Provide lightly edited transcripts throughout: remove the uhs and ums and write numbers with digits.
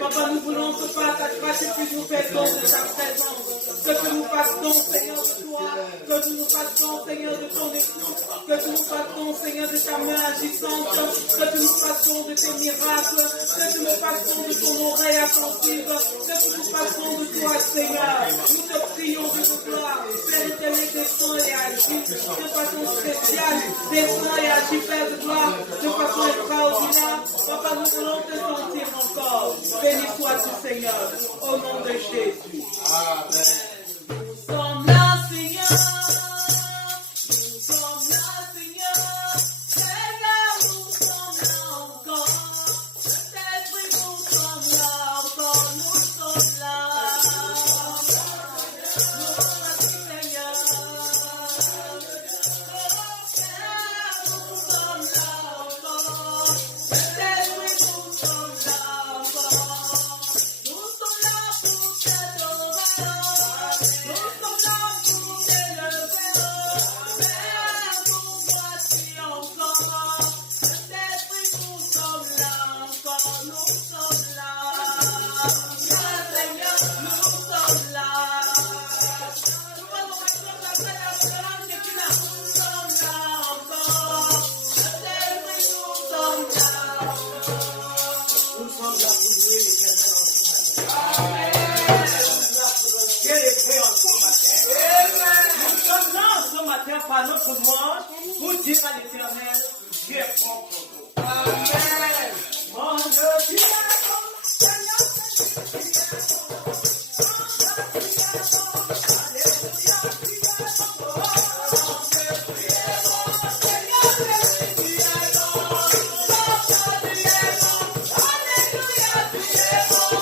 Papa, nous voulons ce pas ta grâce et tu nous fais don de ta présence, que tu nous fasses don, Seigneur, de toi, que tu nous fasses don, Seigneur, de ton écoute, que tu nous fasses don, Seigneur, de ta main agissante, que tu nous fasses don de tes miracles, que tu nous fasses don de ton oreille attentive, que tu nous fasses don de toi, Seigneur. Nous te prions de gloire, Père éternel, descends et agis de façon spéciale, descends et agis, Père de gloire, de façon extraordinaire. Papa, nous voulons te sentir encore. Béni sois-tu, Seigneur, au nom de Jésus. Amen. Nous sommes là, Seigneur. Nous sommes là, Seigneur. Seigneur, nous sommes là encore. Saint-Esprit, nous sommes là encore. Nous sommes là. Nous sommes là, Seigneur. Nous sommes là encore. Saint-Esprit, nous sommes là encore. Nous sommes là pour t'adorer. Nous sommes là pour t'élever. Père, nous voici encore. Saint-Esprit, nous sommes là encore. Nous sommes là. Seigneur, nous sommes là. Nous allons maintenant après la violence et puis là, nous sommes là encore. Saint-Esprit, nous sommes là. Nous sommes là pour louer l'Éternel en ce matin. Amen. Quel est fait en ce matin? Amen. Nous sommes là ce matin par notre louange pour dire à l'Éternel, j'ai bon pour vous. Amen. Mon Dieu, tu es bon, Seigneur, tu es bon. Alléluia, tu es bon. Mon Dieu, tu es bon, Seigneur, tu es bon. Papa, tu es bon. Alléluia, tu es bon. Alléluia, tu es bon.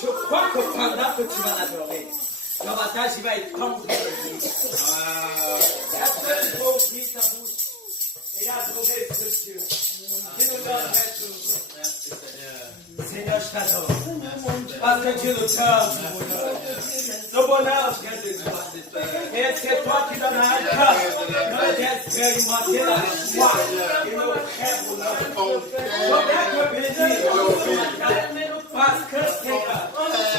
Je crois que pendant que tu vas l'adorer, ton baptême il va être complet. Est-ce que tu peux ouvrir ta bouche et adorer ce Dieu qui nous donne d'être Seigneur, je t'adore. Parce que Dieu nous donne le bonheur vient de toi. Et c'est toi qui donnes un cœur d'expérimenter la joie et le vrai bonheur. Je vais te bénir parce que Seigneur,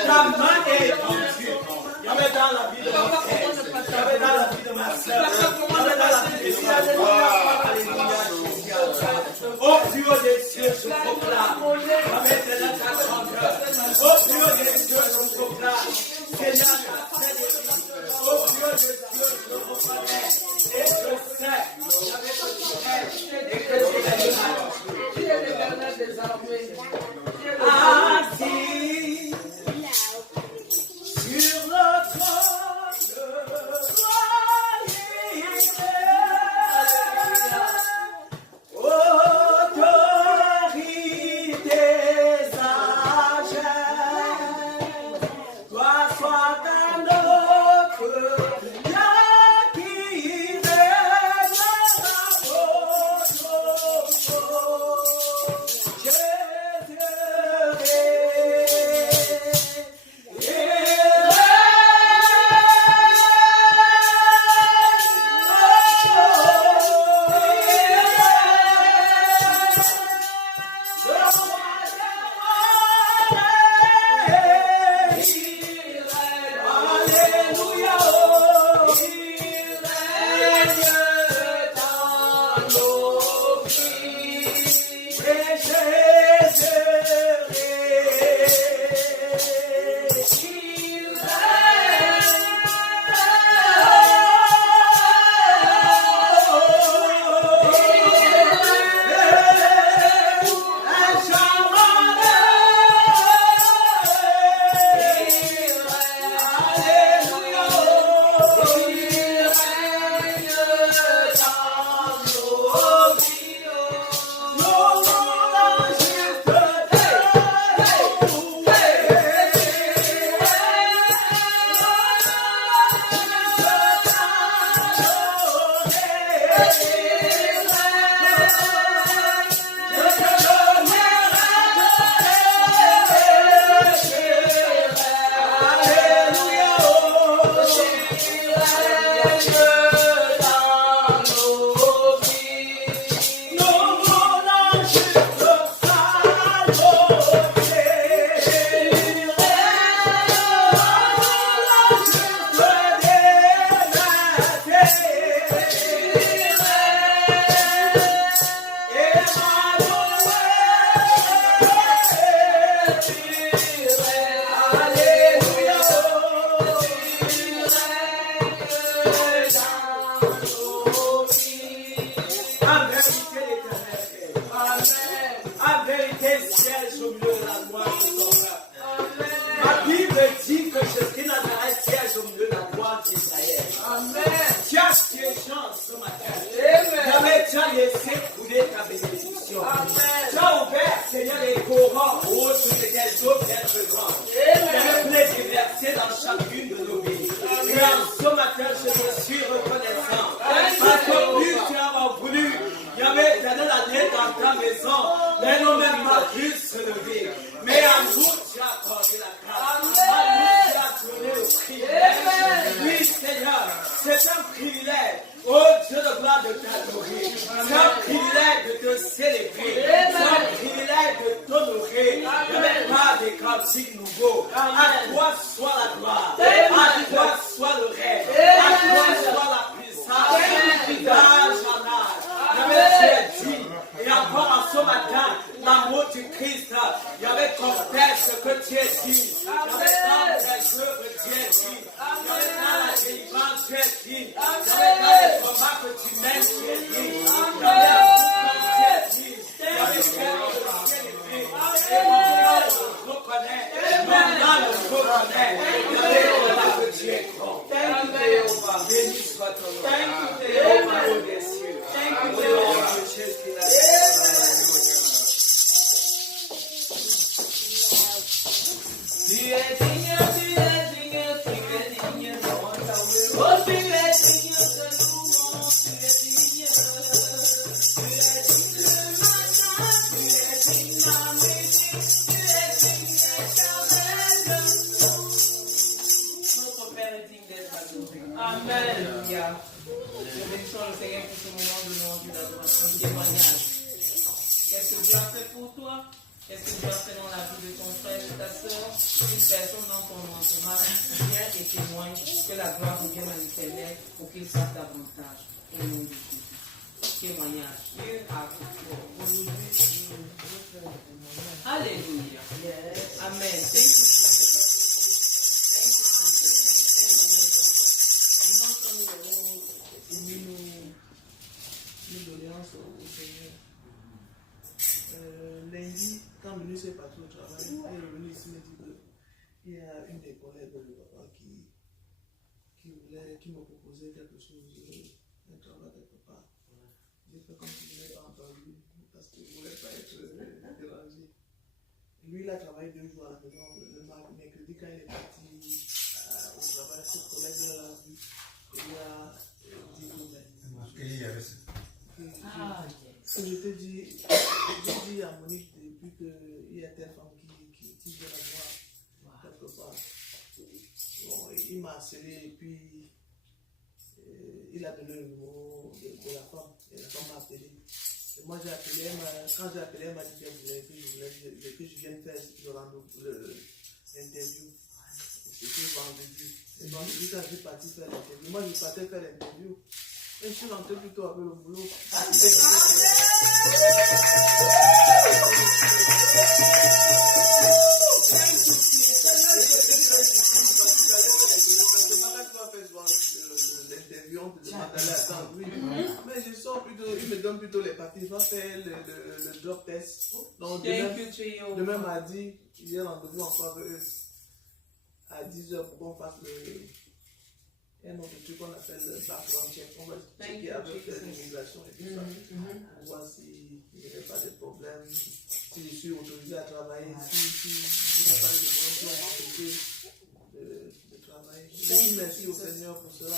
ta main est tendue. Il y avait dans la vie de mon frère, il y avait dans la vie de ma soeur, il y avait dans la vie de ma soeur. Alléluia. Au plus haut des cieux, je proclame. Au plus haut des cieux, je proclame. Seigneur, au plus haut des cieux, je reconnais. Et je sais, et que tu es l'éternel des armées. Assis sur le trône de autorité sagesse, toi sois ta notre Dieu qui règne dans votre trône. d'être adoré. Amen. Alléluia. Nous bénissons le Seigneur pour ce moment de louange et d'adoration, témoignage. Qu'est-ce que Dieu a fait pour toi? Qu'est-ce que Dieu a fait dans la vie de ton frère, de ta soeur? Une personne dans ton entourage vient et témoigne que la gloire revienne à l'Éternel pour qu'il fasse davantage. Au nom de Jésus. Témoignage. Dieu a fait. Alléluia. Amen. Thank you, Jesus. Thank you, Jesus. Dimanche, quand nous avons émis nos doléances au Seigneur, lundi, quand Menu s'est parti au travail, il est revenu ici me dit qu'il y a une des collègues de papa qui me proposait quelque chose, un travail quelque part. J'ai fait comme si je n'avais pas entendu parce qu'il ne voulait pas être dérangé. Lui, il a travaillé 2 jours à la maison. Le mercredi, quand il est parti au travail, cette collègue l'a vu. Il a dit je te dis, j'ai dit à Monique depuis qu'il y a telle femme qui vient la voir quelque part. Bon, il m'a harcelé et puis il a donné le numéro de la femme. Et la femme m'a appelé. Et moi j'ai appelé, quand j'ai appelé, elle m'a dit qu'elle voulait que je vienne faire l'interview. C'était vendredi. Et vendredi, quand je suis parti faire l'interview, moi je partais faire l'interview. Et je suis rentré plutôt avec le boulot. Mais je sors plutôt, il me donne plutôt les papiers, il va faire le job test. Donc demain mardi, j'ai rendez-vous encore avec eux à 10h pour qu'on fasse un autre truc qu'on appelle le background check. On va checker avec l'immigration et tout ça. Pour voir s'il n'y a pas de problème, si je suis autorisé à travailler, si il n'y a pas de problème qui vont m'empêcher de travailler. Je dis merci au Seigneur pour cela.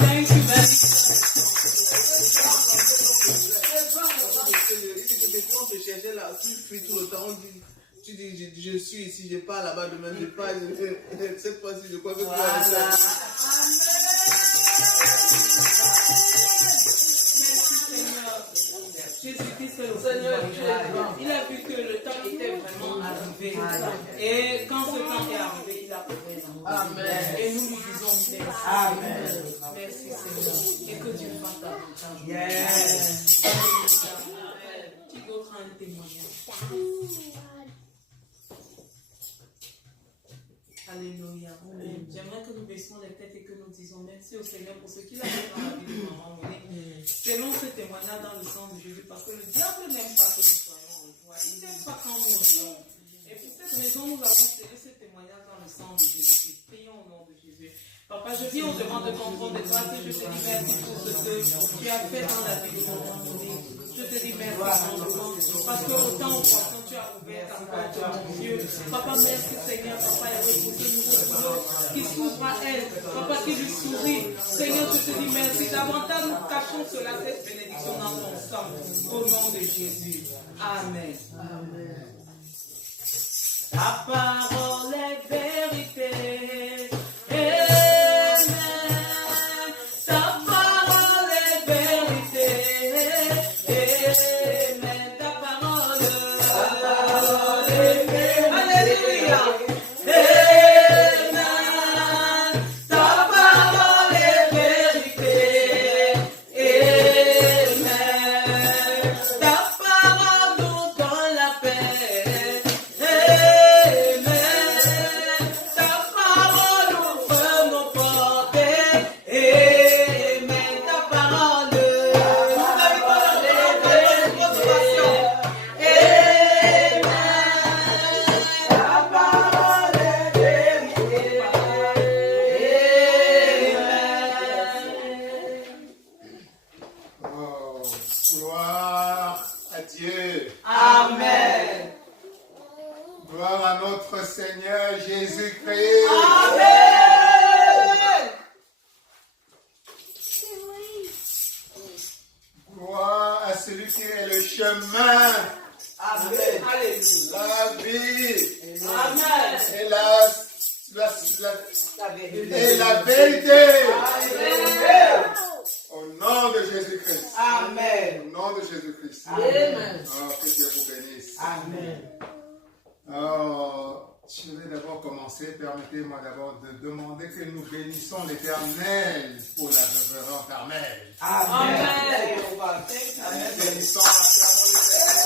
On se cherchait là, tu fuis tout le temps, on dit, tu dis je suis ici, je pars là-bas demain, je pars, cette fois-ci je crois que tu vas rester. Jésus-Christ est le Seigneur. Il a vu que le temps était vraiment arrivé. Et quand ce temps est arrivé, il a prouvé. Amen. Et nous lui disons merci. Amen. Merci Seigneur. Et que Dieu fasse davantage. Yes. Amen. Qui d'autre a un témoignage? Alléluia. J'aimerais que nous baissions les têtes et que nous disions merci au Seigneur pour ce qu'il a fait dans la vie de maman Monique. Selon ce témoignage dans le sang de Jésus, parce que le diable n'aime pas que nous soyons en joie. Il n'aime pas quand nous rions. Et pour cette raison, nous avons scellé ce témoignage dans le sang de Jésus. Prions au nom de Jésus. Papa, je viens au devant de ton trône de grâce et je te dis merci pour ce que tu as fait dans la vie de maman Monique. Je te dis merci parce que autant au poisson tu as ouvert ta porte, mon Dieu. Papa, merci Seigneur, papa, pour ce nouveau boulot qui s'ouvre à elle. Papa, qui lui sourit. Seigneur, je te dis merci. Davantage nous cachons cela, cette bénédiction dans ton sang. Au nom de Jésus. Amen. Amen. Ta parole est vérité. et la vérité. Amen. Au nom de Jésus-Christ. Amen. Au nom de Jésus-Christ. Amen. Oh, que Dieu vous bénisse. Amen. Oh, je vais d'abord commencer. Permettez-moi d'abord de demander que nous bénissons l'Éternel pour la révérende Armelle. Amen. Bénissons, acclamons l'Éternel.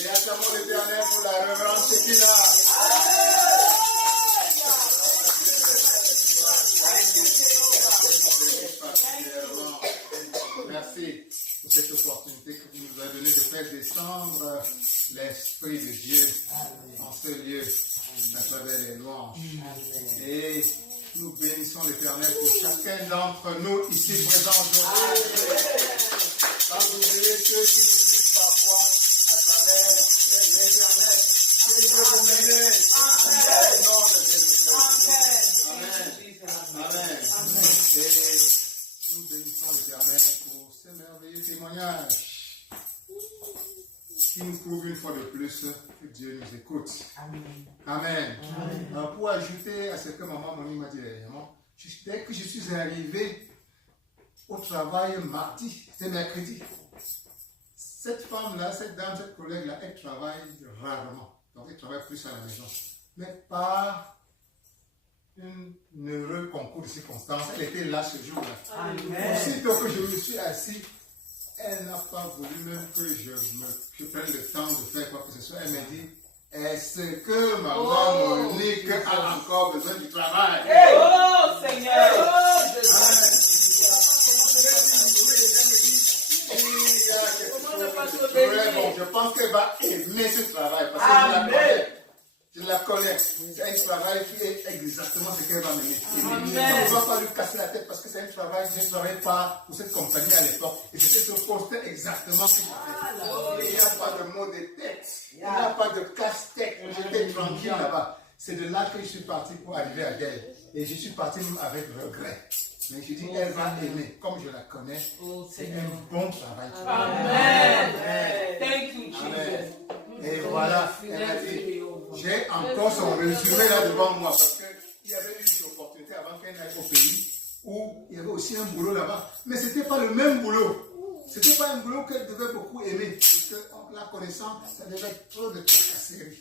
Et acclamons l'Éternel pour la révérende Shekinah. Merci pour cette opportunité que vous nous avez donnée de faire descendre l'Esprit de Dieu en ce lieu à travers les louanges. Et nous bénissons l'Éternel pour chacun d'entre nous ici présents aujourd'hui. Sans oublier ceux qui nous suivent parfois à travers l'Internet. Que Dieu vous bénisse. Au nom de Jésus-Christ. Amen. Amen. Et nous bénissons l'Éternel pour ce merveilleux témoignage qui nous prouve une fois de plus que Dieu nous écoute. Amen. Pour ajouter à ce que maman Moni m'a dit dernièrement, dès que je suis arrivé au travail mardi, c'était mercredi, cette femme-là, cette dame, cette collègue-là, elle travaille rarement. Donc elle travaille plus à la maison. Mais par un heureux concours de circonstances, elle était là ce jour-là. Aussitôt que je me suis assis, elle n'a pas voulu même que je prenne le temps de faire quoi que ce soit. Elle m'a dit, est-ce que maman Monique a encore besoin du travail? Oh Seigneur! Bon, je pense qu'elle va aimer ce travail parce que je la connais. C'est un travail qui est exactement ce qu'elle va m'aimer. On ne va pas lui casser la tête parce que c'est un travail que je ne travaillais pas pour cette compagnie à l'époque. Et c'était ce poste exactement que j'ai fait. Il n'y a pas de mot de tête. Il n'y a pas de casse-tête. J'étais tranquille là-bas. C'est de là que je suis parti pour arriver à Dell. Et je suis parti même avec regret. Mais je dis, elle va aimer. Comme je la connais, c'est un bon travail. Amen. Thank you, Jesus. Amen. Et voilà, elle a dit, j'ai encore son résumé là devant moi parce qu'il y avait eu une opportunité avant qu'elle aille au pays où il y avait aussi un boulot là-bas. Mais ce n'était pas le même boulot. Ce n'était pas un boulot qu'elle devait beaucoup aimer. Parce que en la connaissant, ça devait être trop de tracasserie.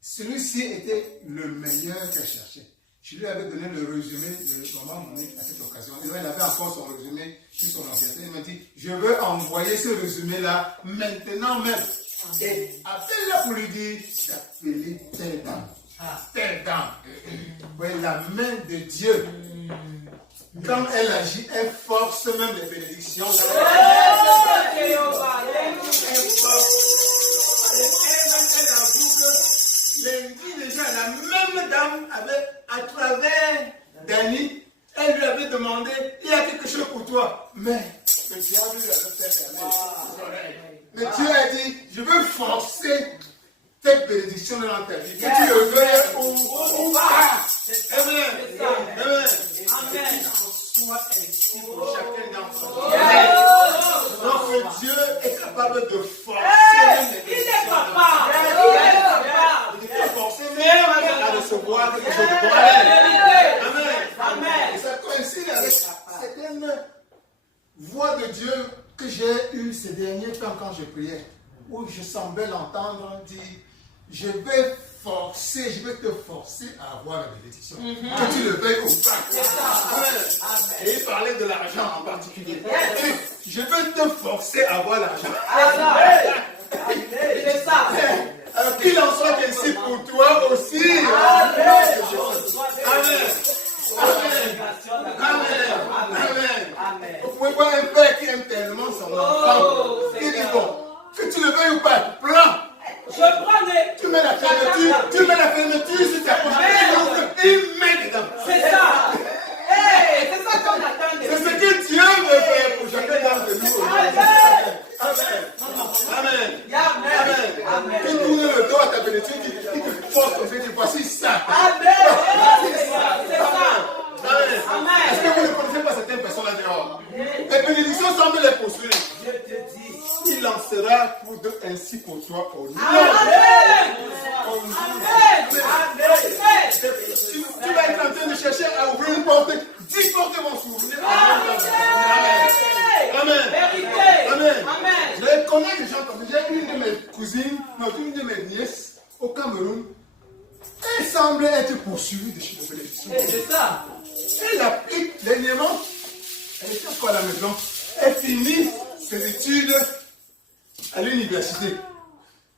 Celui-ci était le meilleur qu'elle cherchait. Je lui avais donné le résumé de maman Monique à cette occasion. Et elle avait encore son résumé sur son ordinateur. Il m'a dit, je veux envoyer ce résumé-là maintenant même. Et appelle-la pour lui dire, d'appeler telle dame. Telle dame. Oui, la main de Dieu. Quand elle agit, elle force même les bénédictions. Elle lundi déjà, la même dame avait, à travers Dani, elle lui avait demandé, il y a quelque chose pour toi. Mais le diable lui avait fait fermer. Mais Dieu a dit, je veux forcer cette bénédiction dans ta vie. Que tu le veuilles ou pas. Amen. Amen. Soit ainsi pour chacun d'entre nous. Donc Dieu est capable de forcer les bénédictions. Il est forcé même à recevoir quelque chose de bon. Amen. Et ça coïncide avec certaines voix de Dieu que j'ai eues ces derniers temps quand je priais, où je semblais l'entendre dire, je vais te forcer à avoir la bénédiction. Que tu le veuilles ou pas. Amen. Et il parlait de l'argent en particulier. Je veux te forcer à avoir l'argent. C'est ça. Alors qu'il en soit ainsi pour toi aussi. Amen. Vous pouvez voir un père qui aime tellement son enfant. Il dit bon, que tu le veuilles ou pas, prends. Je prends les... Tu mets la fermeture sur ta poche. Il met dedans. C'est ça. C'est ça qu'on attend. C'est ce que Dieu veut faire pour chacun d'entre nous. Amen. Tu tournes le dos à ta bénédiction, il te force comme ça, tu dis voici ça. Amen. C'est ça. Amen. Est-ce que vous ne connaissez pas certaines personnes là dehors? Les bénédictions semblent les poursuivre. Je te dis. Il en sera ainsi pour toi au nom. Amen. semble être poursuivie de chez la bénédiction. C'est ça. Elle applique dernièrement, elle était encore à la maison, elle finit ses études à l'université.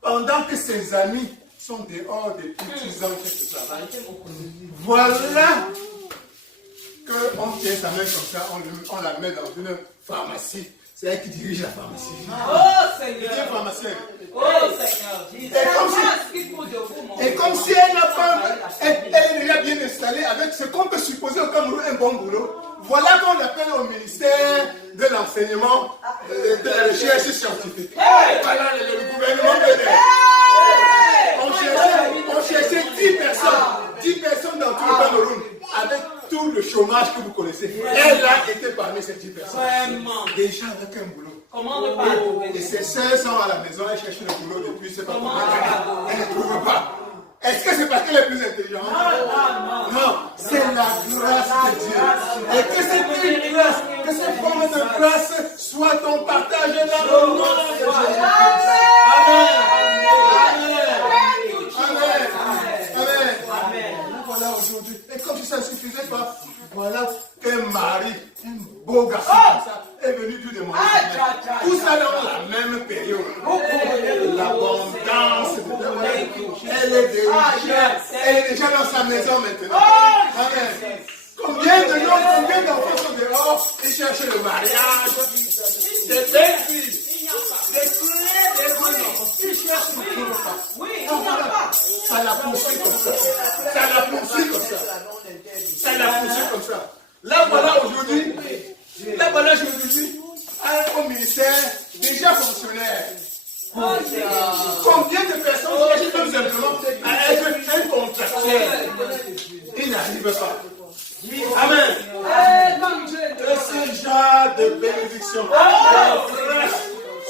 Pendant que ses amis sont dehors depuis 10 ans qu'elle travaille. Voilà qu'on tient sa main comme ça, on la met dans une pharmacie. C'est elle qui dirige la pharmacie. Oh Seigneur. Elle est pharmacienne. Oh Seigneur. Et comme si elle n'a pas, elle est déjà bien installée avec ce qu'on peut supposer au Cameroun un bon boulot. Voilà qu'on appelle au ministère de l'enseignement, de la recherche scientifique. Voilà le gouvernement de on cherchait 10 personnes dans tout le Cameroun avec tout le chômage que vous connaissez. Elle a été parmi ces 10 personnes. Vraiment. Déjà avec un boulot. Comment ne pas trouver? Et ses sœurs sont à la maison, elles cherchent le boulot depuis, c'est pas comment elles ne trouvent pas. Est-ce que c'est parce qu'elle est plus intelligente? Non, c'est la grâce de Dieu. Et que cette grâce, que cette forme de grâce soit ton partage dans le nom de Jésus. Amen. Voilà aujourd'hui. Et comme si ça ne suffisait pas, voilà qu'un mari, un beau garçon comme ça, est venu lui demander. Tout ça dans la même période. L'abondance de Dieu. Elle est déjà dans sa maison maintenant. Amen. Combien d'enfants sont dehors et cherchent le mariage? Des belles filles. Des bons enfants. Ils cherchent le pas. Ça la poursuit comme ça. Ça la poursuit comme ça. Là, voilà aujourd'hui, au ministère, déjà fonctionnaire. Combien de personnes cherchent tout simplement à être un contractuel? Ils n'arrivent pas. Amen. Que ce genre de bénédiction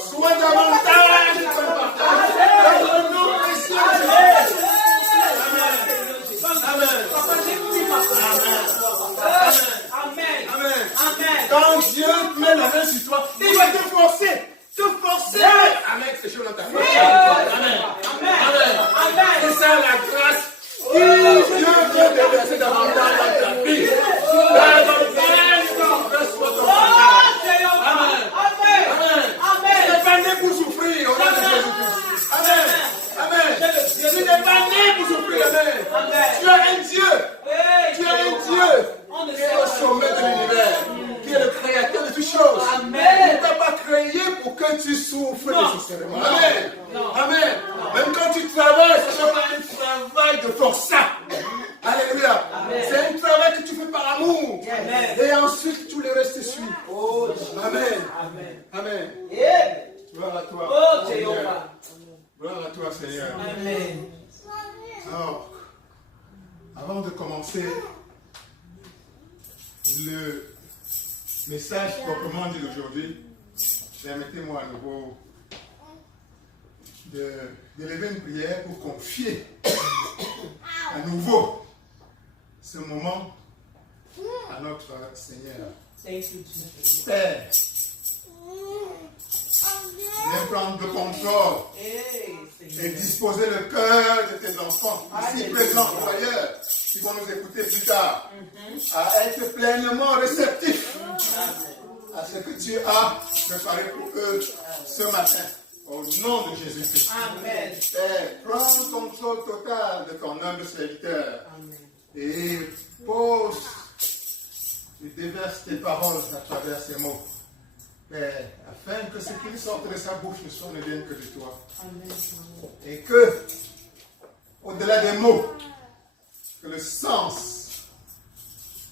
soit davantage qu'on partage. Dans le nom précieux de Jésus. Amen. Quand Dieu met la main sur toi, il va te forcer. Amen. C'est chaud dans ta vie. Amen. C'est ça la grâce. Dieu veut déverser davantage dans ta vie. Davantage reçois ton partage. Amen. Tu n'es pas né pour souffrir au nom de Jésus-Christ. Amen. Tu n'es pas né pour souffrir. Amen. Tu as un Dieu. Tu as un Dieu qui est au sommet de l'univers, qui est le créateur de toutes choses. Amen. Il ne t'a pas créé pour que tu souffres nécessairement. Amen. Même quand tu travailles, ce n'est pas un travail de forçat. Alléluia. C'est un travail que tu fais par amour. Et ensuite, tout le reste suit. Amen. Gloire à toi. Gloire à toi, Seigneur. Amen. Alors, avant de commencer le message proprement dit d'aujourd'hui, permettez-moi à nouveau d'élever une prière pour confier à nouveau ce moment à notre Seigneur. Père, viens prendre le contrôle et disposer le cœur de tes enfants, ici présents ou ailleurs, qui vont nous écouter plus tard, à être pleinement réceptifs à ce que tu as préparé pour eux ce matin. Au nom de Jésus-Christ. Amen. Père, prends le contrôle total de ton humble serviteur. Et pose et déverse tes paroles à travers ces mots. Père, afin que ce qui sorte de sa bouche ne vienne que de toi. Et que, au-delà des mots, que le sens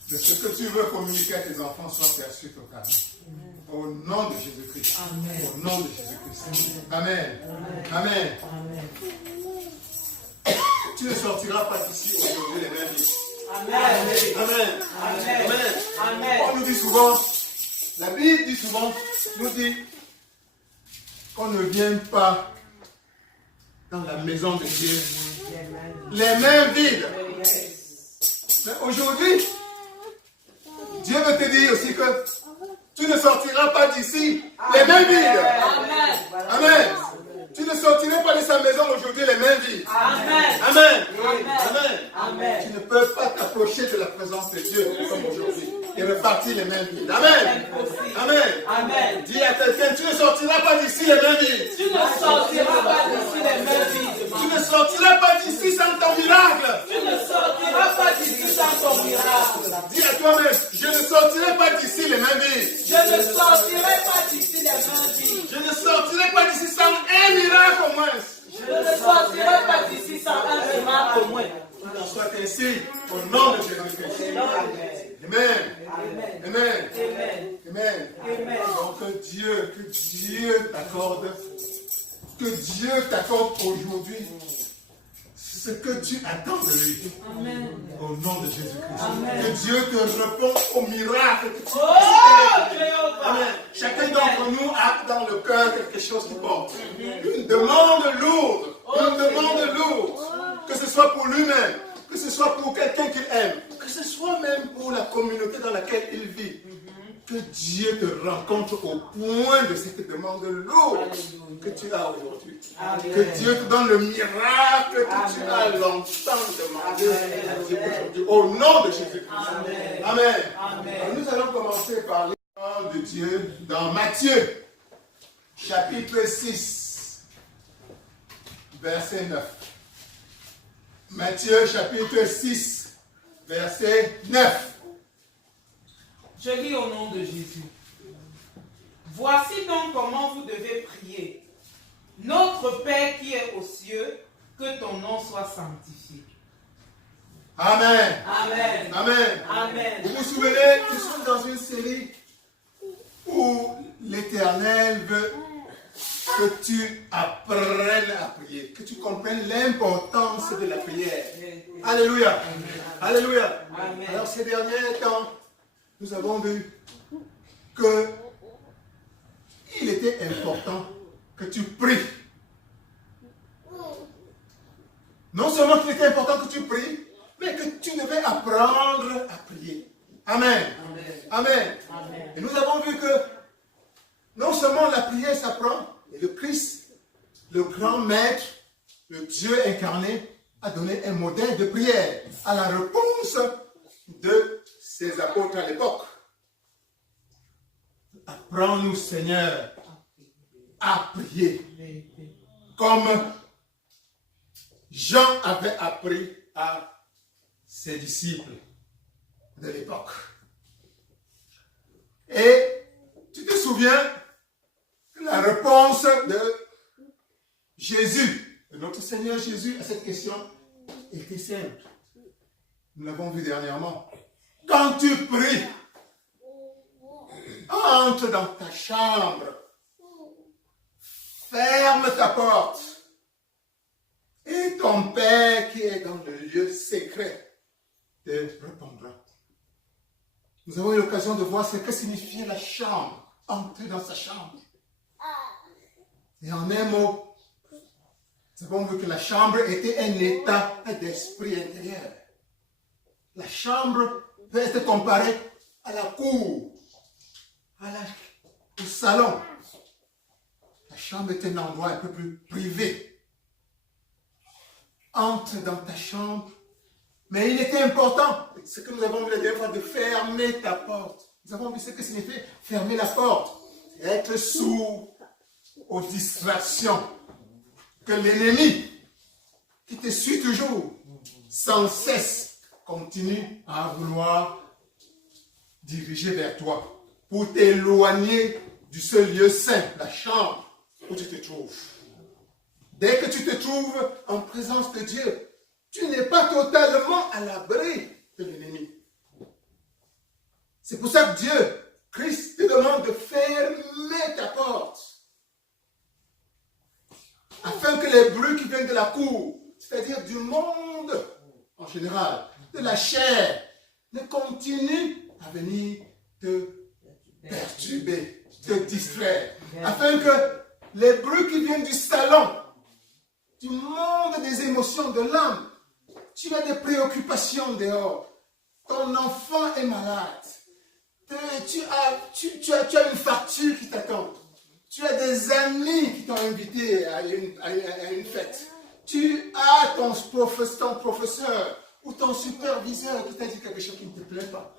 de ce que tu veux communiquer à tes enfants soit perçu totalement. Au nom de Jésus-Christ. Au nom de Jésus-Christ. Amen. Amen. Tu ne sortiras pas d'ici aujourd'hui les mêmes vies. Amen. On nous dit souvent, la Bible dit souvent, nous dit qu'on ne vient pas dans la maison de Dieu les mains vides. Mais aujourd'hui, Dieu veut te dire aussi que tu ne sortiras pas d'ici les mains vides. Amen. Tu ne sortirais pas de sa maison aujourd'hui les mains vides. Amen. Amen. Amen. Amen. Amen. Tu ne peux pas t'approcher de la présence de Dieu comme aujourd'hui et repartir les mains vides. Amen. Amen. Amen. Dis à quelqu'un, tu ne sortiras pas d'ici les mains vides. Tu ne sortiras pas d'ici les mains vides. Tu ne sortiras pas d'ici sans ton miracle. Tu ne sortiras pas d'ici sans ton miracle. Dis à toi-même, je ne sortirai pas d'ici les mains vides. Je ne sortirai pas d'ici les mains vides. Je ne sortirai pas d'ici sans un miracle au moins. Je ne sortirai pas d'ici sans un miracle au moins. Qu'il en soit ainsi au nom de Jésus-Christ. Amen. Amen. Amen. Amen. Amen. Amen. Donc que Dieu t'accorde aujourd'hui ce que tu attends de lui. Amen. Au nom de Jésus-Christ. Amen. Que Dieu te réponde au miracle que tu Oh, espères. Jéhovah. Amen. Chacun d'entre nous a dans le cœur quelque chose qui porte. Une demande lourde. Une demande lourde. Que ce soit pour lui-même, que ce soit pour quelqu'un qu'il aime, que ce soit même pour la communauté dans laquelle il vit. Que Dieu te rencontre au point de cette demande lourde que tu as aujourd'hui. Que Dieu te donne le miracle que tu as longtemps demandé à Dieu aujourd'hui. Au nom de Jésus-Christ. Amen. Alors, nous allons commencer par les paroles de Dieu dans Matthieu, chapitre 6, verset 9. Matthieu, chapitre 6, verset 9. Je lis au nom de Jésus. Voici donc comment vous devez prier. Notre Père qui est aux cieux, que ton nom soit sanctifié. Amen. Amen. Amen. Amen. Vous vous souvenez, nous sommes dans une série où l'Éternel veut que tu apprennes à prier, que tu comprennes l'importance de la prière. Alléluia. Alléluia. Amen. Alors ces derniers temps, nous avons vu que il était important que tu pries. Non seulement qu'il était important que tu pries, mais que tu devais apprendre à prier. Amen. Amen. Amen. Et nous avons vu que non seulement la prière s'apprend, mais le Christ, le grand maître, le Dieu incarné, a donné un modèle de prière à la réponse de ses apôtres à l'époque. Apprends-nous, Seigneur, à prier comme Jean avait appris à ses disciples de l'époque. Et tu te souviens que la réponse de Jésus, de notre Seigneur Jésus à cette question était simple. Nous l'avons vu dernièrement. Quand tu pries, entre dans ta chambre, ferme ta porte, et ton Père qui est dans le lieu secret te répondra. Nous avons eu l'occasion de voir ce que signifiait la chambre, entrer dans sa chambre. Et en un mot, nous avons vu que la chambre était un état d'esprit intérieur. La chambre peut être comparée à la cour, au salon. La chambre est un endroit un peu plus privé. Entre dans ta chambre. Mais il était important, ce que nous avons vu la dernière fois, de fermer ta porte. Nous avons vu ce que signifie fermer la porte. Être sourd aux distractions. Que l'ennemi, qui te suit toujours, sans cesse, continue à vouloir diriger vers toi pour t'éloigner du seul lieu saint, la chambre où tu te trouves. Dès que tu te trouves en présence de Dieu, tu n'es pas totalement à l'abri de l'ennemi. C'est pour ça que Dieu, Christ, te demande de fermer ta porte. Afin que les bruits qui viennent de la cour, c'est-à-dire du monde en général, de la chair, ne continuent à venir te perturber, te distraire. Afin que les bruits qui viennent du salon, du monde des émotions, de l'âme, tu as des préoccupations dehors. Ton enfant est malade. Tu as une facture qui t'attend. Tu as des amis qui t'ont invité à une fête. Tu as ton professeur ou ton superviseur qui t'a dit quelque chose qui ne te plaît pas.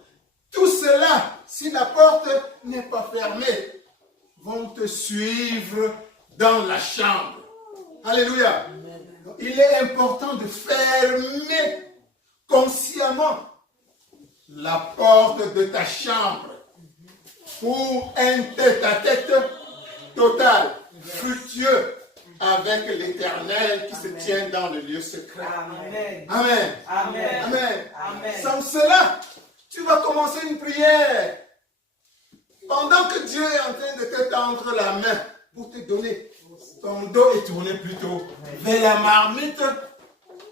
Tout cela, si la porte n'est pas fermée, vont te suivre dans la chambre. Alléluia. Il est important de fermer consciemment la porte de ta chambre pour un tête-à-tête total, fructueux, avec l'Éternel qui se tient dans le lieu secret. Amen. Amen. Amen. Amen. Amen. Sans cela, tu vas commencer une prière. Pendant que Dieu est en train de te tendre la main pour te donner, ton dos est tourné plutôt vers la marmite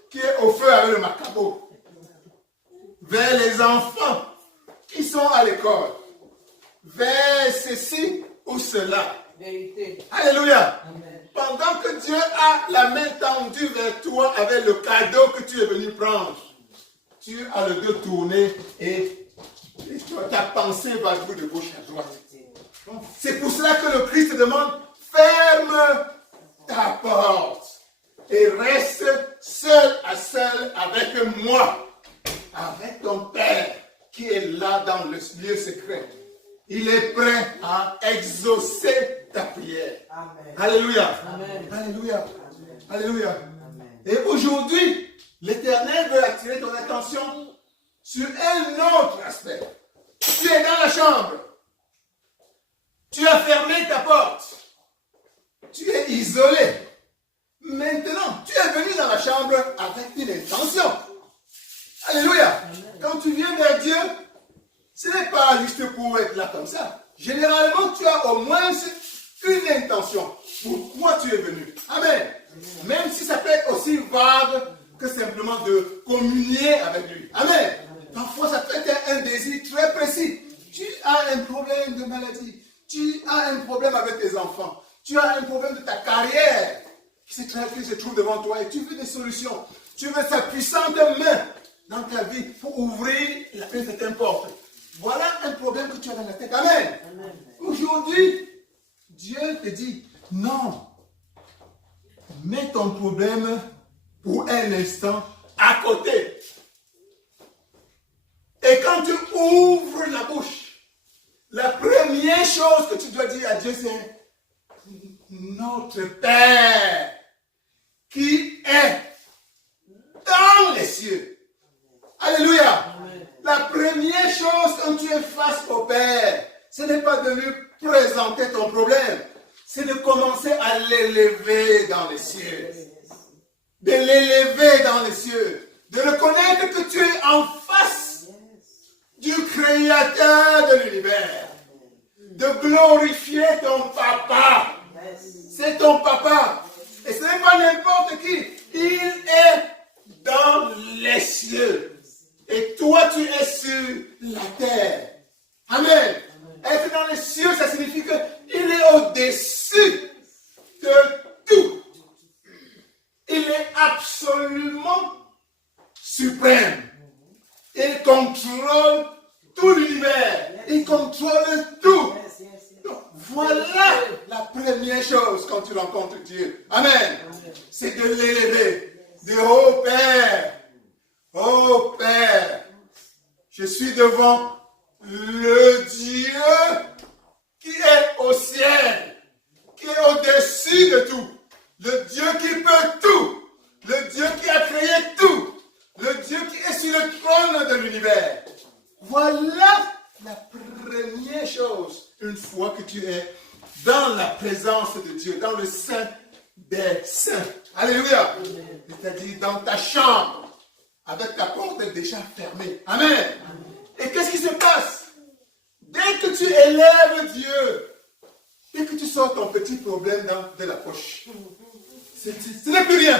qui est au feu avec le macabo. Vers les enfants qui sont à l'école. Vers ceci ou cela. Alléluia. Amen. Pendant que Dieu a la main tendue vers toi avec le cadeau que tu es venu prendre, tu as le dos tourné et ta pensée va de gauche à droite. C'est pour cela que le Christ demande, ferme ta porte et reste seul à seul avec moi, avec ton Père qui est là dans le lieu secret. Il est prêt à exaucer ta prière. Amen. Alléluia. Amen. Alléluia. Amen. Alléluia. Amen. Et aujourd'hui, l'Éternel veut attirer ton attention sur un autre aspect. Tu es dans la chambre. Tu as fermé ta porte. Tu es isolé. Maintenant, tu es venu dans la chambre avec une intention. Alléluia. Quand tu viens vers Dieu, ce n'est pas juste pour être là comme ça. Généralement, tu as au moins une intention. Pourquoi tu es venu? Amen. Même si ça peut être aussi vague que simplement de communier avec lui. Amen. Parfois, ça peut être un désir très précis. Tu as un problème de maladie. Tu as un problème avec tes enfants. Tu as un problème de ta carrière qui se trouve devant toi et tu veux des solutions. Tu veux sa puissante main dans ta vie pour ouvrir une certaine porte. Voilà un problème que tu as dans la tête. Amen. Amen. Aujourd'hui, Dieu te dit, non, mets ton problème pour un instant à côté. Et quand tu ouvres la bouche, la première chose que tu dois dire à Dieu, c'est notre Père qui est dans les cieux. Alléluia. Amen. La première chose quand tu es face au Père, ce n'est pas de lui présenter ton problème, c'est de commencer à l'élever dans les cieux. De l'élever dans les cieux. De reconnaître que tu es en face du Créateur de l'univers. De glorifier ton papa. C'est ton papa. Et ce n'est pas n'importe qui. Il est dans les cieux. Et toi, tu es sur la terre. Amen. Être dans les cieux, ça signifie qu'il est au-dessus de tout. Il est absolument suprême. Il contrôle tout l'univers. Il contrôle tout. Donc, voilà la première chose quand tu rencontres Dieu. Amen. C'est de l'élever. De oh Père. Oh Père. Je suis devant le Dieu qui est au ciel. Qui est au-dessus de tout. Le Dieu qui peut tout. Le Dieu qui a créé tout. Le Dieu qui est sur le trône de l'univers. Voilà la première chose, une fois que tu es dans la présence de Dieu, dans le Saint des Saints. Alléluia. C'est-à-dire dans ta chambre, avec ta porte déjà fermée. Amen. Et qu'est-ce qui se passe? Dès que tu élèves Dieu, dès que tu sors ton petit problème de la poche, ce n'est plus rien.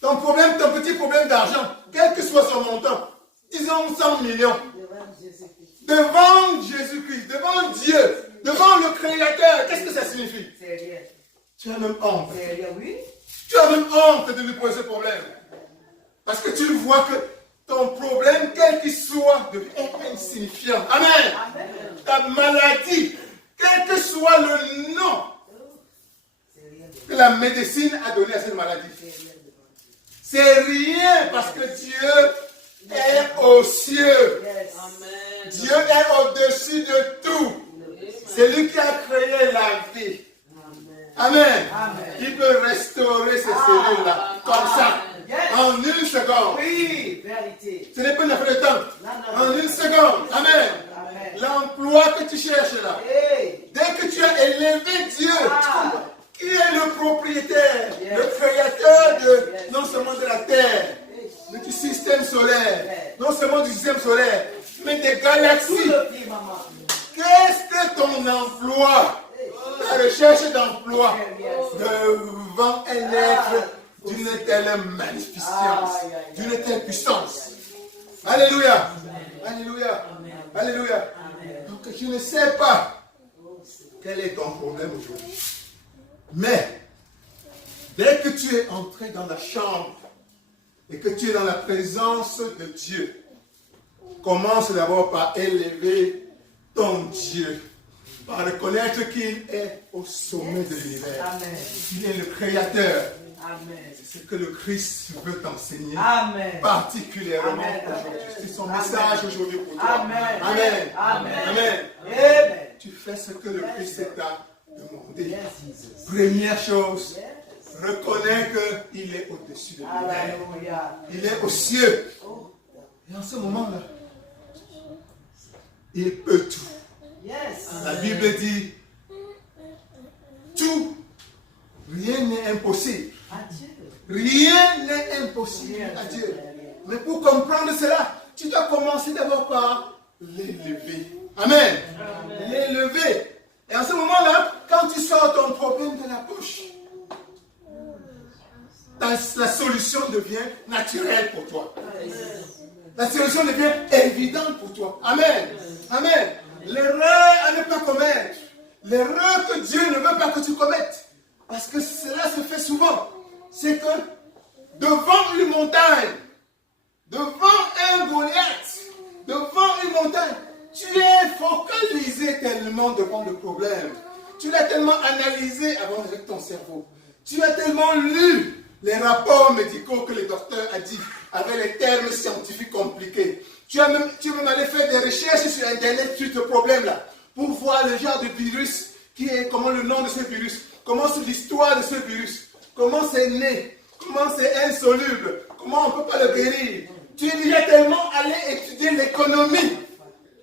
Ton petit problème d'argent, quel que soit son montant, disons 100 millions, devant Jésus-Christ, devant Dieu, devant le Créateur, qu'est-ce que ça signifie? Tu as même honte. Tu as même honte de lui poser ce problème. Parce que tu vois que ton problème, quel qu'il soit, devient insignifiant. Amen. Ta maladie, quel que soit le cieux. Amen. Dieu est au-dessus de tout. C'est lui qui a créé la vie. Amen. Il peut restaurer ces cellules-là, comme ça, en une seconde. Oui, vérité. Ce n'est pas une affaire de temps. En une seconde. Amen. L'emploi que tu cherches là. Dès que tu as élevé Dieu, qui est le propriétaire, le créateur non seulement de la terre, mais du système solaire, non seulement du système solaire, mais des galaxies. Qu'est-ce que ton emploi, ta recherche d'emploi, devant un être d'une telle magnificence, d'une telle puissance? Alléluia. Alléluia. Alléluia. Donc je ne sais pas quel est ton problème aujourd'hui. Mais dès que tu es entré dans la chambre et que tu es dans la présence de Dieu, commence d'abord par élever ton Dieu, par reconnaître qu'il est au sommet de l'univers. Il est le créateur. C'est ce que le Christ veut t'enseigner particulièrement aujourd'hui. C'est son message aujourd'hui pour toi. Amen. Amen. Tu fais ce que le Christ t'a demandé. Première chose, reconnais qu'il est au-dessus de l'univers. Il est aux cieux. Et en ce moment-là, il peut tout. La Bible dit tout. Rien n'est impossible. Rien n'est impossible à Dieu. Mais pour comprendre cela, tu dois commencer d'abord par l'élever. Amen. L'élever. Et en ce moment-là, quand tu sors ton problème de la bouche, la solution devient naturelle pour toi. La solution devient évidente pour toi. Amen. Amen. L'erreur à ne pas commettre. L'erreur que Dieu ne veut pas que tu commettes. Parce que cela se fait souvent. C'est que devant une montagne, devant un Goliath, devant une montagne, tu es focalisé tellement devant le problème. Tu l'as tellement analysé avant avec ton cerveau. Tu as tellement lu les rapports médicaux que le docteur a dit avec les termes scientifiques compliqués. Tu es même allé faire des recherches sur Internet sur ce problème-là pour voir le genre de virus, comment le nom de ce virus, comment c'est l'histoire de ce virus, comment c'est né, comment c'est insoluble, comment on ne peut pas le guérir. Tu es déjà tellement allé étudier l'économie.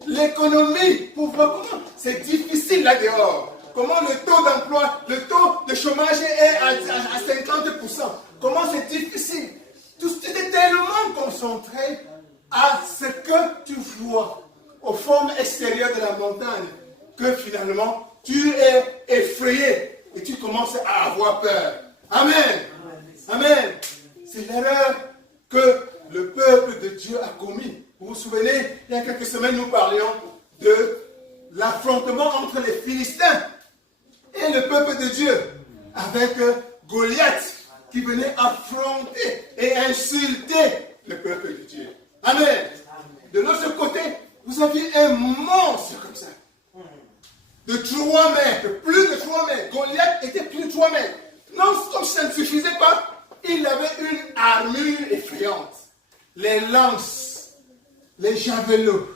L'économie, pour voir comment c'est difficile là dehors. Comment le taux d'emploi, le taux de chômage est à 50%. Comment c'est difficile. Tu es tellement concentré à ce que tu vois aux formes extérieures de la montagne que finalement tu es effrayé et tu commences à avoir peur. Amen. Amen. C'est l'erreur que le peuple de Dieu a commis. Vous vous souvenez, il y a quelques semaines, nous parlions de l'affrontement entre les Philistins et le peuple de Dieu, avec Goliath qui venait affronter et insulter le peuple de Dieu. Amen. De l'autre côté, vous aviez un monstre comme ça, de 3 mètres, plus de 3 mètres. Goliath était plus de 3 mètres. Non, comme ça ne suffisait pas, il avait une armure effrayante. Les lances, les javelots.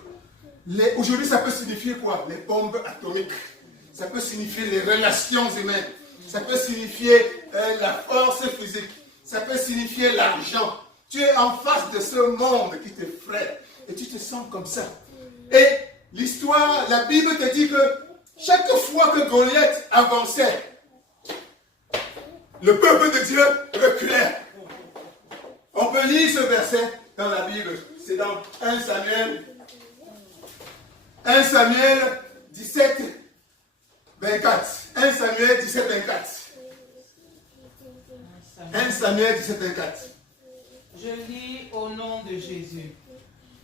Aujourd'hui, ça peut signifier quoi? Les bombes atomiques. Ça peut signifier les relations humaines. Ça peut signifier la force physique. Ça peut signifier l'argent. Tu es en face de ce monde qui t'effraie. Et tu te sens comme ça. Et l'histoire, la Bible te dit que chaque fois que Goliath avançait, le peuple de Dieu reculait. On peut lire ce verset dans la Bible. C'est dans 1 Samuel 17, 24. 1 Samuel 17, 24. 1 Samuel 17, 24. Je lis au nom de Jésus.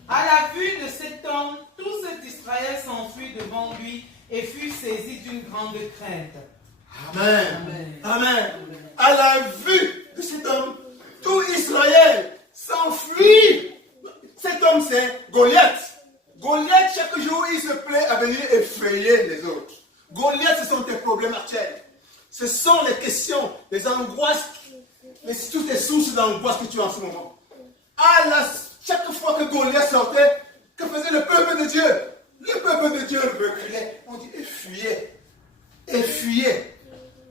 À la vue de cet homme, tout cet Israël s'enfuit devant lui et fut saisi d'une grande crainte. Amen. Amen. À la vue de cet homme, tout Israël s'enfuit. Cet homme, c'est Goliath. Goliath, chaque jour, il se plaît à venir effrayer les autres. Goliath, ce sont tes problèmes actuels. Ce sont les questions, les angoisses, toutes les sources d'angoisse que tu as en ce moment. Chaque fois que Goliath sortait, Que faisait le peuple de Dieu? Le peuple de Dieu reculait, on dit, et fuyait,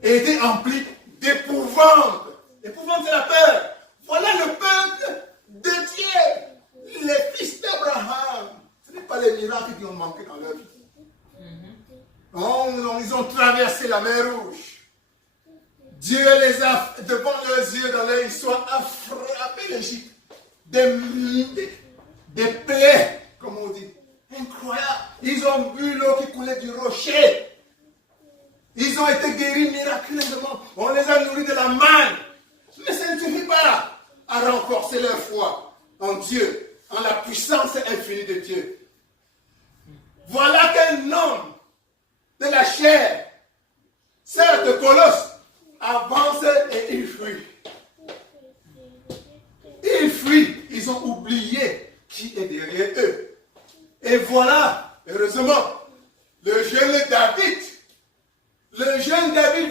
et était empli d'épouvante. L'épouvante, c'est la peur. Voilà le peuple de Dieu, les fils d'Abraham. Ce n'est pas les miracles qui ont manqué dans leur vie. Ils ont traversé la mer Rouge. Dieu les a, devant leurs yeux, dans leur histoire, a frappé l'Égypte. Des plaies, comme on dit. Incroyable. Ils ont bu l'eau qui coulait du rocher. Ils ont été guéris miraculeusement. On les a nourris de la manne. Mais ça ne suffit pas à renforcer leur foi en Dieu, en la puissance infinie de Dieu. Voilà qu'un homme de la chair, certes Colosse, avance et il fuit. Ils fuient. Ils ont oublié qui est derrière eux. Et voilà, heureusement, le jeune David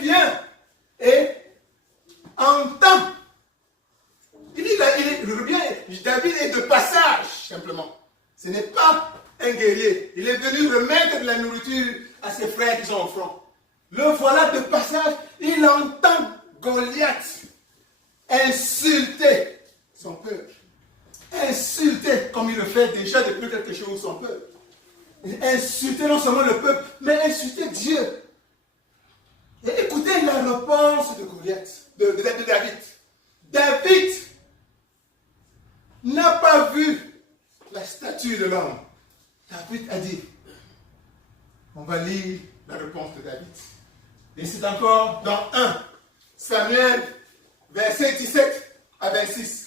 vient et entend. David est de passage, simplement. Ce n'est pas un guerrier. Il est venu remettre de la nourriture à ses frères qui sont au front. Le voilà de passage. Il entend Goliath insulter son peuple. Insulter, comme il le fait déjà depuis quelque chose, son peuple. Insulter non seulement le peuple, mais insulter Dieu. Et écoutez la réponse de Goliath, de David. David n'a pas vu la statue de l'homme. David a dit, on va lire la réponse de David. Et c'est encore dans 1 Samuel, verset 17 à 26.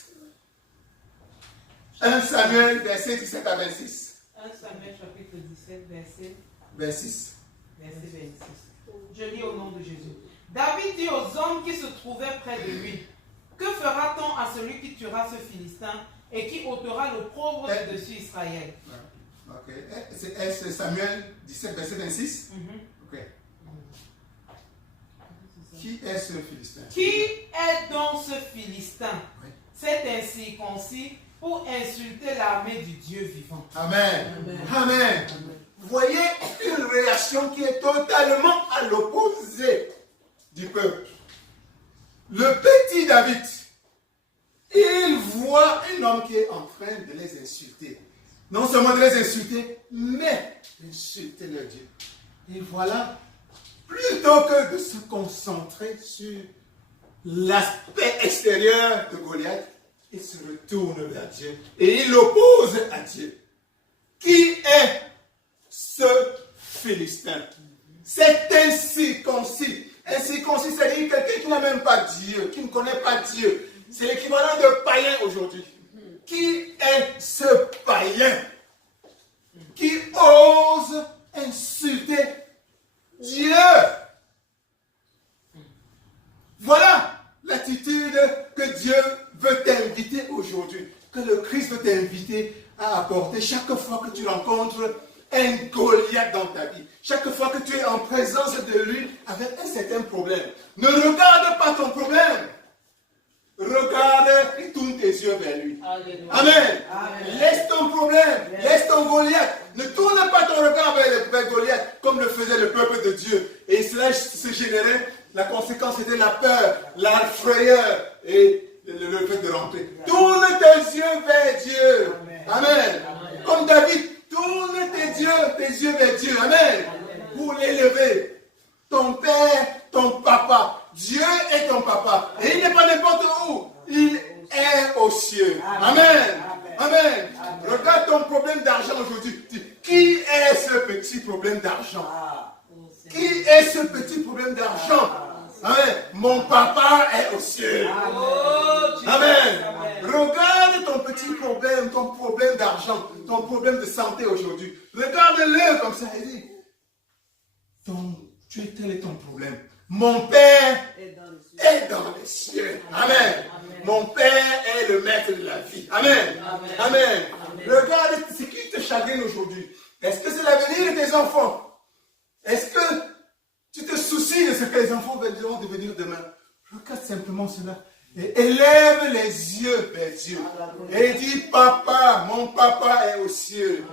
1 Samuel, verset 17 à 26. 1 Samuel, chapitre 17, verset 26. Verset 26. Je lis au nom de Jésus. David dit aux hommes qui se trouvaient près de lui, que fera-t-on à celui qui tuera ce Philistin et qui ôtera l'opprobre de dessus Israël? Ok. C'est Samuel 17, verset 26. Ok. Qui est ce Philistin? Qui est donc ce Philistin? Oui. C'est incirconcis pour insulter l'armée du Dieu vivant. Amen. Amen. Vous voyez une réaction qui est totalement à l'opposé du peuple. Le petit David, il voit un homme qui est en train de les insulter. Non seulement de les insulter, mais d'insulter leur Dieu. Et voilà, plutôt que de se concentrer sur l'aspect extérieur de Goliath, il se retourne vers Dieu et il l'oppose à Dieu. Qui est ce Philistin? C'est incirconcis. Incirconcis, c'est-à-dire quelqu'un qui n'a même pas Dieu, qui ne connaît pas Dieu. C'est l'équivalent de païen aujourd'hui. Qui est ce païen qui ose insulter Dieu? Voilà l'attitude que Dieu veut t'inviter aujourd'hui, que le Christ veut t'inviter à apporter chaque fois que tu rencontres un Goliath dans ta vie, chaque fois que tu es en présence de lui avec un certain problème. Ne regarde pas ton problème. Regarde et tourne tes yeux vers lui. Alléluia. Amen. Amen. Laisse ton problème, laisse ton Goliath. Ne tourne pas ton regard vers Goliath comme le faisait le peuple de Dieu. Et cela se générait, la conséquence était la peur, la frayeur et le fait de rentrer. Tourne tes yeux vers Dieu. Amen. Amen. Amen. Comme David, tourne tes yeux vers Dieu. Amen. Amen. Pour l'élever. Ton père, ton papa. Dieu est ton papa. Et il n'est pas n'importe où. Il est aux cieux. Amen. Amen. Amen. Regarde ton problème d'argent aujourd'hui. Qui est ce petit problème d'argent? Qui est ce petit problème d'argent? Amen. Mon papa est aux cieux. Amen. Regarde ton petit problème, ton problème d'argent, ton problème de santé aujourd'hui. Regarde-le comme ça et dis, quel est ton problème? Mon Père est dans les cieux. Amen. Mon Père est le maître de la vie. Amen. Amen. Regarde ce qui te chagrine aujourd'hui. Est-ce que c'est l'avenir de tes enfants? Est-ce que tu te soucies de ce que les enfants vont devenir demain? Regarde simplement cela Et élève les yeux vers Dieu. Et dis, papa, mon papa est aux cieux.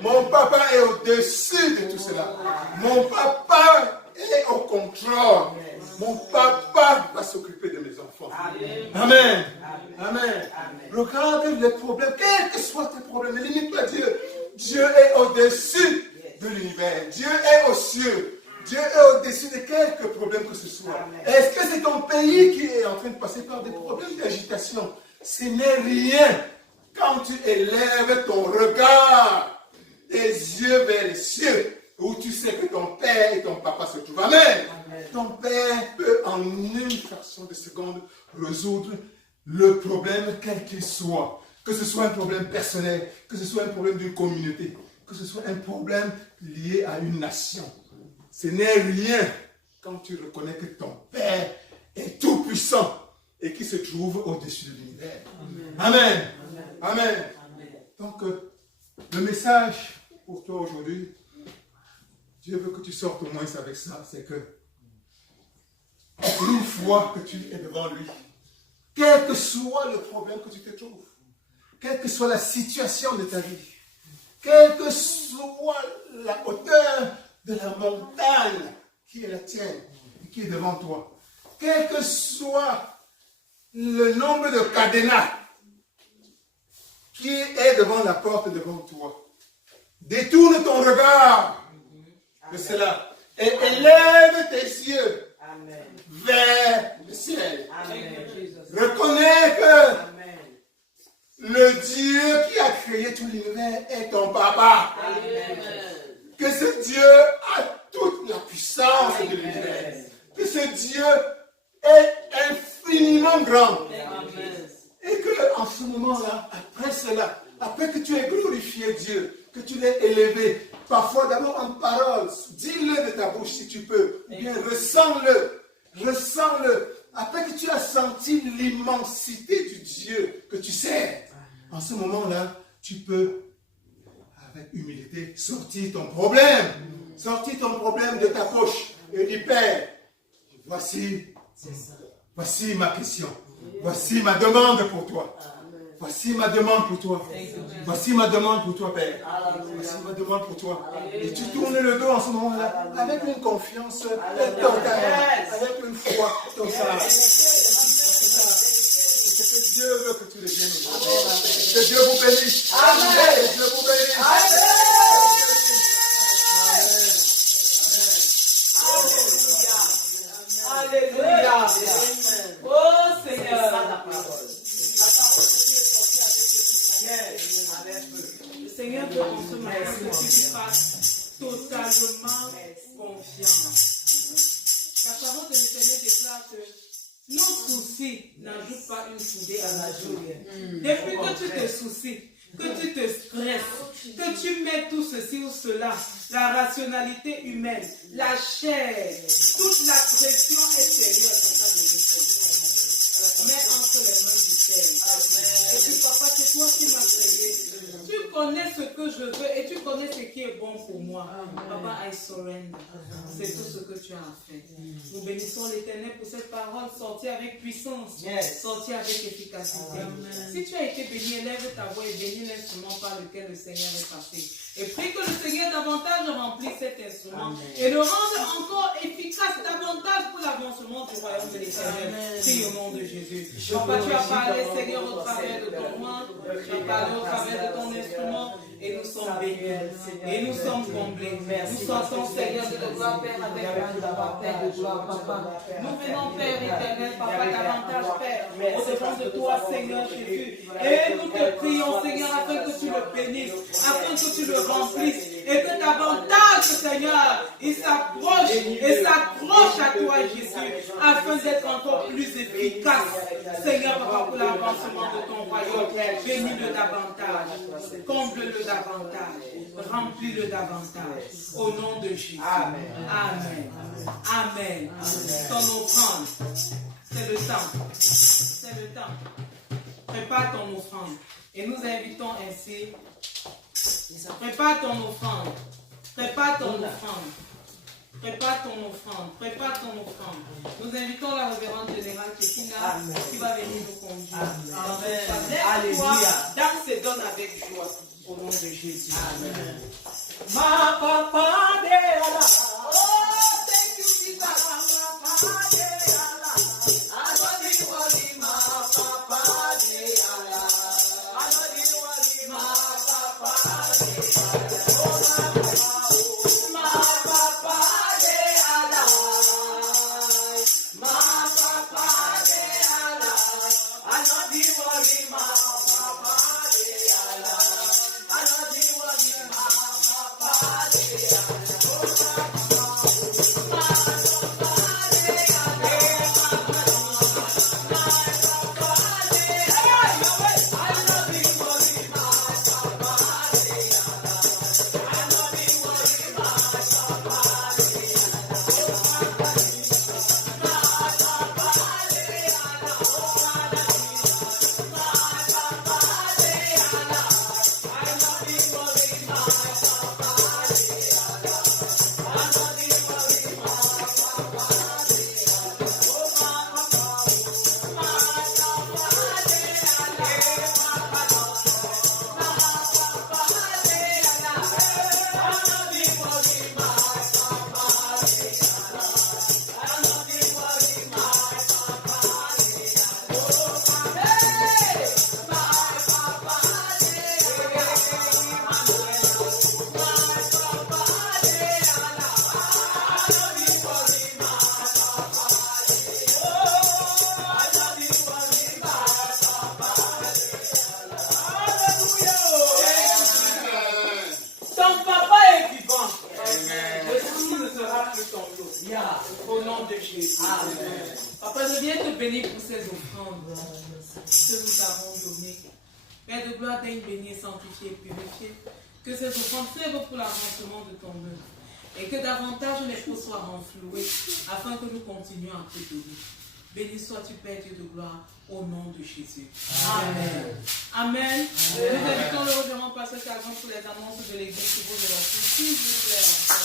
Mon papa est au-dessus de tout cela. Mon papa est au contrôle. Mon papa va s'occuper de mes enfants. Amen. Amen. Regarde les problèmes, quels que soient tes problèmes, ne limite pas Dieu. Dieu est au-dessus de l'univers. Dieu est aux cieux. Dieu est au-dessus de quelques problèmes que ce soit. Est-ce que c'est ton pays qui est en train de passer par des problèmes d'agitation? Ce n'est rien quand tu élèves ton regard, tes yeux vers les cieux, où tu sais que ton père et ton papa se trouvent. Amen. Ton père peut en une fraction de seconde résoudre le problème quel qu'il soit. Que ce soit un problème personnel, que ce soit un problème d'une communauté, que ce soit un problème lié à une nation. Ce n'est rien quand tu reconnais que ton Père est tout puissant et qui se trouve au-dessus de l'univers. Amen. Amen. Donc, le message pour toi aujourd'hui, Dieu veut que tu sortes au moins avec ça, c'est que une fois que tu es devant lui, quel que soit le problème que tu te trouves, quelle que soit la situation de ta vie, quelle que soit la hauteur de la montagne qui est la tienne et qui est devant toi, quel que soit le nombre de cadenas qui est devant la porte devant toi, détourne ton regard de cela et élève tes yeux vers le ciel. Reconnais que le Dieu qui a créé tout l'univers est ton papa. Que ce Dieu a toute la puissance de l'univers. Que ce Dieu est infiniment grand. Et que en ce moment-là, après cela, après que tu aies glorifié Dieu, que tu l'aies élevé, parfois d'abord en parole, dis-le de ta bouche si tu peux, ou bien ressens-le. Ressens-le. Après que tu as senti l'immensité du Dieu que tu sers, en ce moment-là, tu peux, avec humilité, sortir ton problème. Sortir ton problème de ta poche et dire, Père, voici ma question. Voici ma demande pour toi. Voici ma demande pour toi. Voici ma demande pour toi, Père. Voici ma demande pour toi. Et tu tournes le dos en ce moment-là avec une confiance totale, avec une foi totale. C'est que Dieu veut que tu le viennes aujourd'hui. Que Dieu vous bénisse. Amen. Que Dieu vous bénisse. Alléluia. Oh Seigneur. Le Seigneur veut en ce moment que tu lui fasses totalement confiance. La parole de l'Éternel déclare que nos soucis n'ajoutent pas une coudée à la joie. Depuis que tu te soucies, que tu te stresses, que tu mets tout ceci ou cela, la rationalité humaine, la chair, toute la pression extérieure, mets entre les mains du Père. Et dis, papa, c'est toi qui m'as créé. Tu connais ce que je veux et tu connais ce qui est bon pour moi. Papa, I surrender. C'est tout ce que tu as fait. Nous bénissons l'Éternel pour cette parole sortie avec puissance, sortie avec efficacité. Si tu as été béni, élève ta voix et bénis l'instrument par lequel le Seigneur est passé. Et prie que le Seigneur davantage remplisse cet instrument et le rende encore efficace davantage pour l'avancement du royaume de l'Éternel. Prie au nom de Jésus. Papa, tu as parlé, Seigneur, au travers de ton roi, tu as parlé au travers de ton instrument, et nous sommes bénis, et nous sommes comblés. Nous sortons, Seigneur, de gloire, Père, avec la Père de gloire, Papa. Nous venons, Père éternel, Papa, davantage, Père, au devant de toi, Seigneur Jésus. Et nous te prions, Seigneur, afin que tu le bénisses, afin que tu le remplisses, et que davantage, Seigneur, il s'approche et s'accroche à toi, Jésus, afin d'être encore plus efficace, Seigneur, Papa, pour l'avancement de ton royaume. Bénis-le davantage, comble-le davantage, remplis-le davantage, au nom de Jésus. Amen. Amen. Amen. Ton offrande, c'est le temps. C'est le temps. Prépare ton offrande. Et nous invitons ainsi. Prépare ton offrande. Prépare ton offrande. Prépare ton offrande. Prépare ton offrande. Nous invitons la révérende générale Kékina qui va venir nous conduire. Amen. Alléluia. Dame se donne avec joie. Au nom de Jésus. Amen. Ma papa de Allah. Oh, thank you, Jesus. Ma papa de Allah. Alodi wali ma papa de Allah. Alodi wali ma papa de Allah. Oh ma papa de Allah. Ma papa de Allah. Alodi wali ma papa de Allah. Alodi wali ma papa de Au nom de Jésus. Amen. Papa, je viens te bénir pour ces offrandes que nous avons données. Père de gloire, daigne bénir, sanctifier et purifier. Que ces offrandes servent pour l'avancement de ton œuvre. Et que davantage les faux soient renfloués afin que nous continuions à te donner. Béni sois-tu, Père Dieu de gloire, au nom de Jésus. Amen. Amen. Nous invitons le reverend pasteur Calvin pour les annonces de l'église qui vous remercie. S'il vous plaît encore.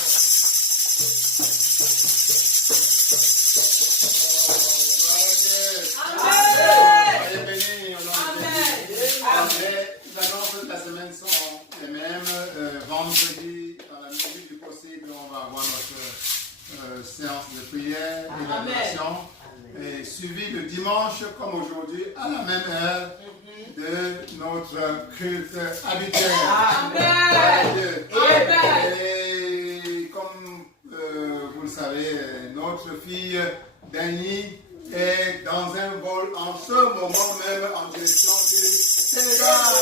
Soyez bénis au nom de Jésus. Les annonces de la semaine sont les mêmes. Vendredi, dans la mesure du possible, on va avoir notre séance de prière et d'adoration. Et suivi le dimanche, comme aujourd'hui, à la même heure de notre culte habituel. Amen. Amen. Et comme vous le savez, notre fille Dani est dans un vol en ce moment même en direction du Sénégal.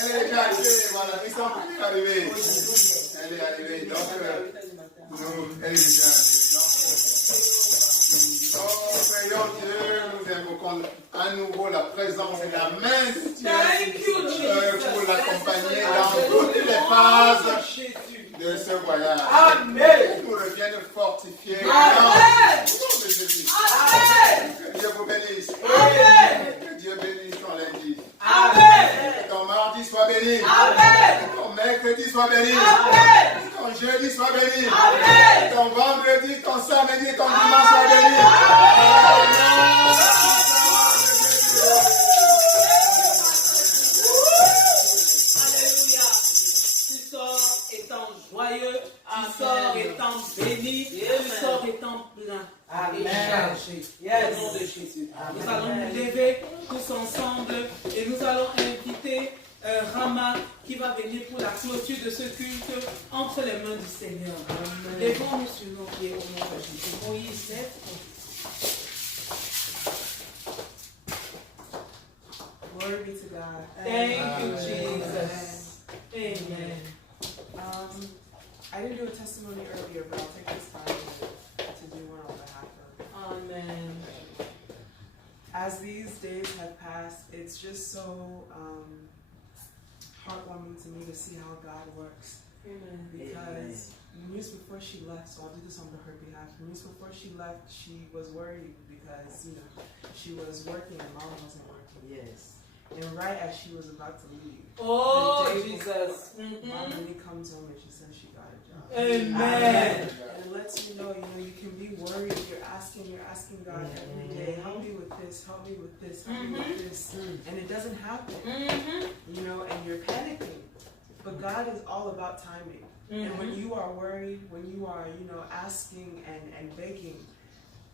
Elle est déjà arrivée, voilà, ils sont tous arrivés. Elle est arrivée, donc elle est déjà arrivée. Donc, prions Dieu, nous invoquons à nouveau la présence et la main de Dieu pour l'accompagner dans toutes les phases de ce voyage. Amen. Nous reviennent fortifiés. Amen. Au nom de Jésus. Amen. Que Dieu vous bénisse. Amen. Que Dieu bénisse ton lundi. Amen. Que ton mardi soit béni. Amen. Que ton mercredi soit béni. Amen. Que ton jeudi soit béni. Amen. Que ton vendredi, ton samedi, ton dimanche soit béni. Amen. Alléluia. Tu sors étant joyeux, tu sors étant béni, tu sors étant plein et chargé. Au nom de Jésus. Nous allons nous lever tous ensemble et nous allons inviter Rama qui va venir pour la clôture de ce culte entre les mains du Seigneur. Levons-nous sur nos pieds au nom de Jésus. Moïse, lève-toi. Glory be to God. Thank you, Jesus. Amen. I didn't do a testimony earlier, but I'll take this time to do one on behalf of. Amen. As these days have passed, it's just so heartwarming to me to see how God works. Amen. Because Muse, before she left, so I'll do this on her behalf. Muse, before she left, she was worried because she was working and Mom wasn't working. Yes. And right as she was about to leave, Oh, the day Jesus. Mom Minnie comes home and she says she got a job. Amen. And it lets you know, you can be worried. You're asking God every day, help me with this, help me with this, help me with this. And it doesn't happen. And you're panicking. But God is all about timing. And when you are worried, when you are, asking and begging,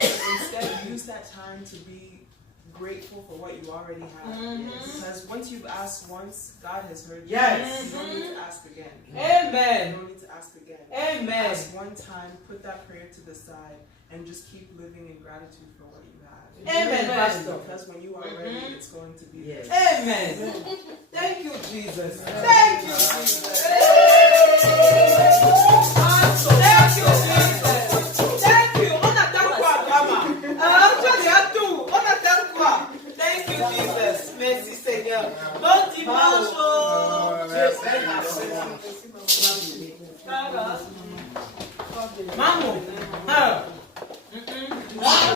instead use that time to be grateful for what you already have. Because once you've asked once, God has heard you. Yes. You don't need to ask again. Amen. You don't need to ask again. Amen. Ask one time, put that prayer to the side, and just keep living in gratitude for what you have. Amen, Pastor. Because when you are ready, it's going to be there. Amen. Thank you, Jesus. Thank you, Jesus. Thank you, Jesus. Thank you. On attend quoi, Grandma? Tu as déjà tout. On attend quoi? Thank you, Jesus. Merci, Seigneur. Bon dimanche. Maman.